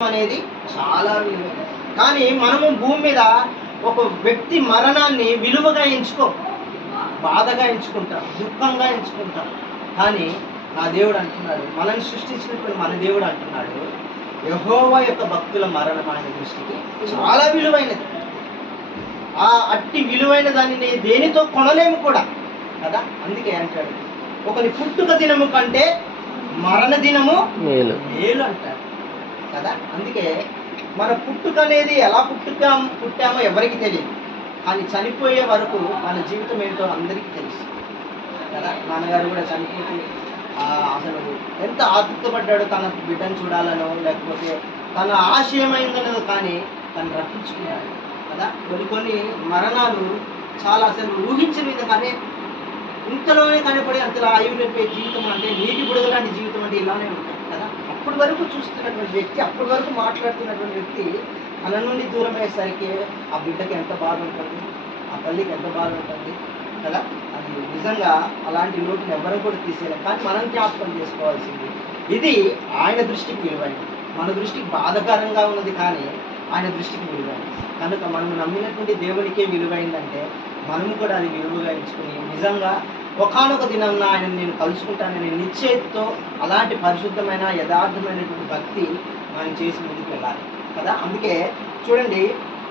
అనేది చాలా విలువైనది. కానీ మనము భూమి మీద ఒక వ్యక్తి మరణాన్ని విలువగా ఎంచుకో, బాధగా ఎంచుకుంటాం, దుఃఖంగా ఎంచుకుంటాం. కానీ నా దేవుడు అంటున్నాడు, మనల్ని సృష్టించినటువంటి మన దేవుడు అంటున్నాడు, యెహోవా యొక్క భక్తుల మరణం ఆయన దృష్టికి చాలా విలువైనది. ఆ అట్టి విలువైన దానిని దేనితో కొనలేము కూడా కదా. అందుకే అంటాడు, ఒకరి పుట్టుక దినము కంటే మరణ దినము మేలు అంటాడు కదా. అందుకే మన పుట్టుక అనేది ఎలా పుట్టామో ఎవరికి తెలియదు, కానీ చనిపోయే వరకు మన జీవితం ఏంటో అందరికీ తెలుసు కదా. నాన్నగారు కూడా చనిపోతే అసలు ఎంత ఆతృతపడ్డాడు, తన బిడ్డను చూడాలనో లేకపోతే తన ఆశయమైందనో, కానీ తను రప్పించుకున్నాడు కదా. కొన్ని మరణాలు చాలా అసలు ఊహించిన విధంగానే ఇంతలోనే కనపడి అంతలా ఆయుర్వేద జీవితం అంటే నీటి బుడగ లాంటి జీవితం అంటే ఇలానే ఉంటుంది కదా. అప్పటి వరకు చూస్తున్నటువంటి వ్యక్తి, అప్పటి వరకు మాట్లాడుతున్నటువంటి వ్యక్తి తన నుండి దూరం అయ్యేసరికి ఆ బిడ్డకి ఎంత బాధ ఉంటుంది, ఆ తల్లికి ఎంత బాధ ఉంటుంది కదా. అది నిజంగా అలాంటి లోటుని ఎవరు కూడా తీసేయలేం. కానీ మనం జ్ఞాపకం చేసుకోవాల్సింది, ఇది ఆయన దృష్టికి విలువైనది. మన దృష్టికి బాధకరంగా ఉన్నది, కానీ ఆయన దృష్టికి విలువైనది. కనుక మనం నమ్మినటువంటి దేవునికే విలువైందంటే మనము కూడా అది విలువగా ఎంచుకుని నిజంగా ఒకానొక దినం ఆయన నేను కలుసుకుంటానని నిశ్చయితతో అలాంటి పరిశుద్ధమైన యథార్థమైనటువంటి భక్తి మనం చేసి ముందుకు వెళ్ళాలి కదా. అందుకే చూడండి,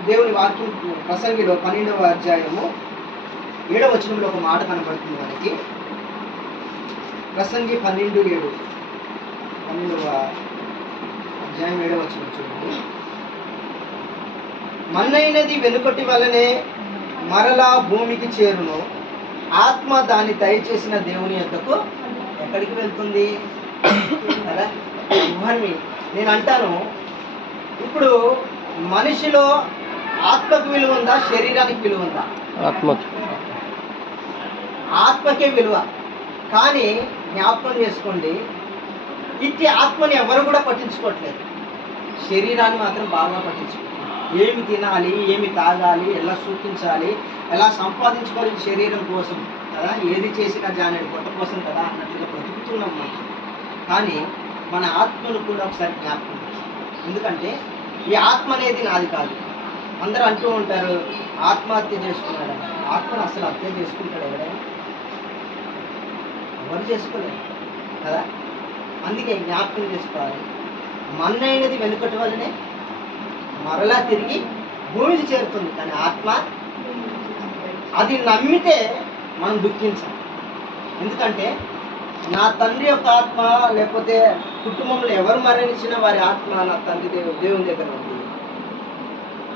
దేవుని వాక్యం ప్రసంగిలో 12వ అధ్యాయము 7వ వచనంలో ఒక మాట కనబడుతుంది మనకి. ప్రసంగి 12:7, 12వ అధ్యాయం 7వ వచనం చూడండి. మన్నైనది వెనుకటి వలనే మరలా భూమికి చేరును, ఆత్మ దాన్ని దయచేసిన దేవుని యొద్దకు ఎక్కడికి వెళ్తుంది కదా. నేను అంటాను, ఇప్పుడు మనిషిలో ఆత్మకు విలువ ఉందా, శరీరానికి విలువ ఉందా? ఆత్మకే విలువ. కానీ జ్ఞాపకం చేసుకోండి, ఇట్టి ఆత్మని ఎవరు కూడా పట్టించుకోవట్లేదు, శరీరాన్ని మాత్రం బాగా పట్టించుకుంటారు. ఏమి తినాలి, ఏమి తాగాలి, ఎలా సూచించాలి, ఎలా సంపాదించుకోవాలి శరీరం కోసం కదా, ఏది చేసినా జానేడు పొట్ట కోసం కదా అన్నట్టుగా బ్రతుకుతున్నాం మనం. కానీ మన ఆత్మను కూడా ఒకసారి జ్ఞాపకం చేస్తాం. ఎందుకంటే ఈ ఆత్మ అనేది నాది కాదు. అందరూ అంటూ ఉంటారు ఆత్మహత్య చేసుకున్నాడు. ఆత్మను అసలు హత్య చేసుకుంటాడు ఎవరైనా? ఎవరు చేసుకోలేదు కదా. అందుకే జ్ఞాపకం చేసుకోవాలి, మన్నైనది వెనుకటి వల్లనే మరలా తిరిగి భూమికి చేరుతుంది. కానీ ఆత్మ అది నమ్మితే మనం దుఃఖించాలి. ఎందుకంటే నా తండ్రి యొక్క ఆత్మ, లేకపోతే కుటుంబంలో ఎవరు మరణించినా వారి ఆత్మ నా తండ్రి దేవుని దగ్గర ఉంది.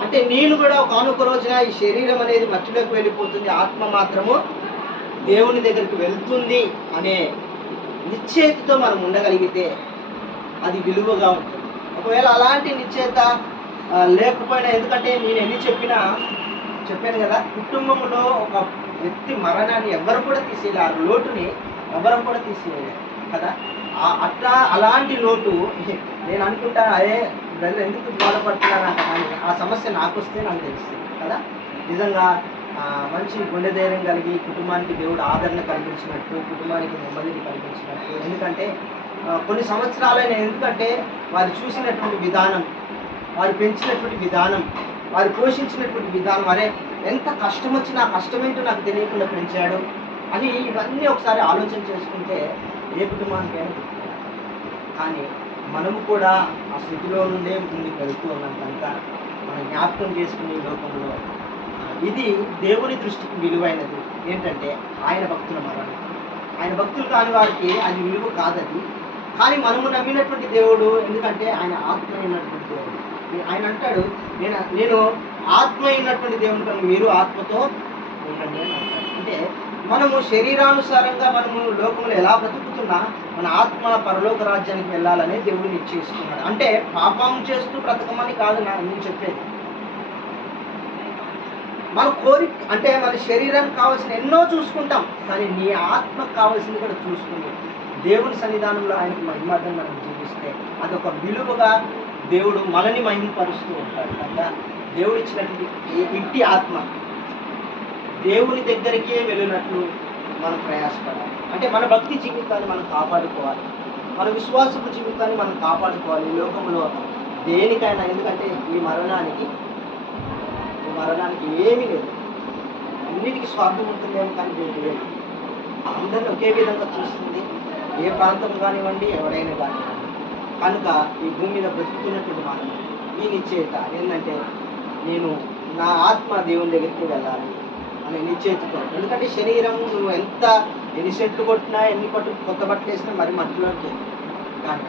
అంటే నేను కూడా ఒకనొక రోజున ఈ శరీరం అనేది మట్టిలోకి వెళ్ళిపోతుంది, ఆత్మ మాత్రము దేవుని దగ్గరికి వెళ్తుంది అనే నిశ్చయితతో మనం ఉండగలిగితే అది విలువగా ఉంటుంది. ఒకవేళ అలాంటి నిశ్చయిత లేకపోయినా, ఎందుకంటే నేను ఎన్ని చెప్పాను కదా, కుటుంబంలో ఒక వ్యక్తి మరణాన్ని ఎవరు కూడా తీసేయాలి, ఆ లోటుని ఎవరు కూడా తీసేయాలి కదా. అట్లా అలాంటి లోటు నేను అనుకుంటా, అదే బ్రదర్ ఎందుకు బాధపడుతున్నారంట, కానీ ఆ సమస్య నాకు వస్తే నాకు తెలుస్తుంది కదా. నిజంగా మంచి గుండె ధైర్యం కలిగి కుటుంబానికి దేవుడు ఆదరణ కల్పించినట్టు, కుటుంబానికి నెమ్మదిని కల్పించినట్టు. ఎందుకంటే కొన్ని సంవత్సరాలైన, ఎందుకంటే వారు చూసినటువంటి విధానం, వారు పెంచినటువంటి విధానం, వారు పోషించినటువంటి విధానం, అరే ఎంత కష్టం వచ్చినా ఆ కష్టమేంటో నాకు తెలియకుండా పెంచాడు అని ఇవన్నీ ఒకసారి ఆలోచన చేసుకుంటే ఏ కుటుంబానికైనా. కానీ మనము కూడా ఆ స్థితిలో నుండే ముందుకు వెళ్తూ ఉన్నాం కనుక మనం జ్ఞాపకం చేసుకునే లోకంలో ఇది దేవుని దృష్టికి విలువైనది. ఏంటంటే ఆయన భక్తుల మరణం. ఆయన భక్తులు కాని వారికి అది విలువ కాదది. కానీ మనము నమ్మినటువంటి దేవుడు, ఎందుకంటే ఆయన ఆత్మ అయినటువంటి దేవుడు. ఆయన అంటాడు, నేను ఆత్మ అయినటువంటి దేవుడు కనుక మీరు ఆత్మతో ఉండండి అని అంటాడు. అంటే మనము శరీరానుసారంగా మనము లోకంలో ఎలా బ్రతుకుతున్నా మన ఆత్మ పరలోక రాజ్యానికి వెళ్ళాలనే దేవుడు నిశ్చయిస్తున్నాడు. అంటే పాపం చేస్తూ బ్రతకమని కాదు నేను చెప్పేది. మన కోరిక అంటే మన శరీరానికి కావాల్సిన ఎన్నో చూసుకుంటాం, కానీ నీ ఆత్మకు కావాల్సింది కూడా చూసుకుంటాం. దేవుని సన్నిధానంలో ఆయనకు మహిమార్థం మనం జీవిస్తే అదొక విలువగా దేవుడు మనని మహిమపరుస్తూ ఉంటాడు. కనుక దేవుడు ఇచ్చినటువంటి ఇంటి ఆత్మ దేవుని దగ్గరికే వెళ్ళినట్లు మనం ప్రయాసపడాలి. అంటే మన భక్తి జీవితాన్ని మనం కాపాడుకోవాలి, మన విశ్వాసపు జీవితాన్ని మనం కాపాడుకోవాలి. ఈ లోకంలో దేనికైనా, ఎందుకంటే ఈ మరణానికి ఏమీ లేదు. అన్నిటికీ స్వార్థం ఉంటుందేమో కానీ దీనికి లేదు. అందరినీ ఒకే విధంగా చూస్తుంది, ఏ ప్రాంతం కానివ్వండి, ఎవరైనా కానివ్వండి. కనుక ఈ భూమి మీద బ్రతుకుతున్నటువంటి మనం ఈ నిశ్చయిత ఏంటంటే, నేను నా ఆత్మ దేవుని దగ్గరికి వెళ్ళాలి అనే నిశ్చయితతో. ఎందుకంటే శరీరం నువ్వు ఎన్ని సెట్లు కొట్టినా, ఎన్ని కొత్త బట్టలు వేసినా మరి మట్టిలోకి కానీ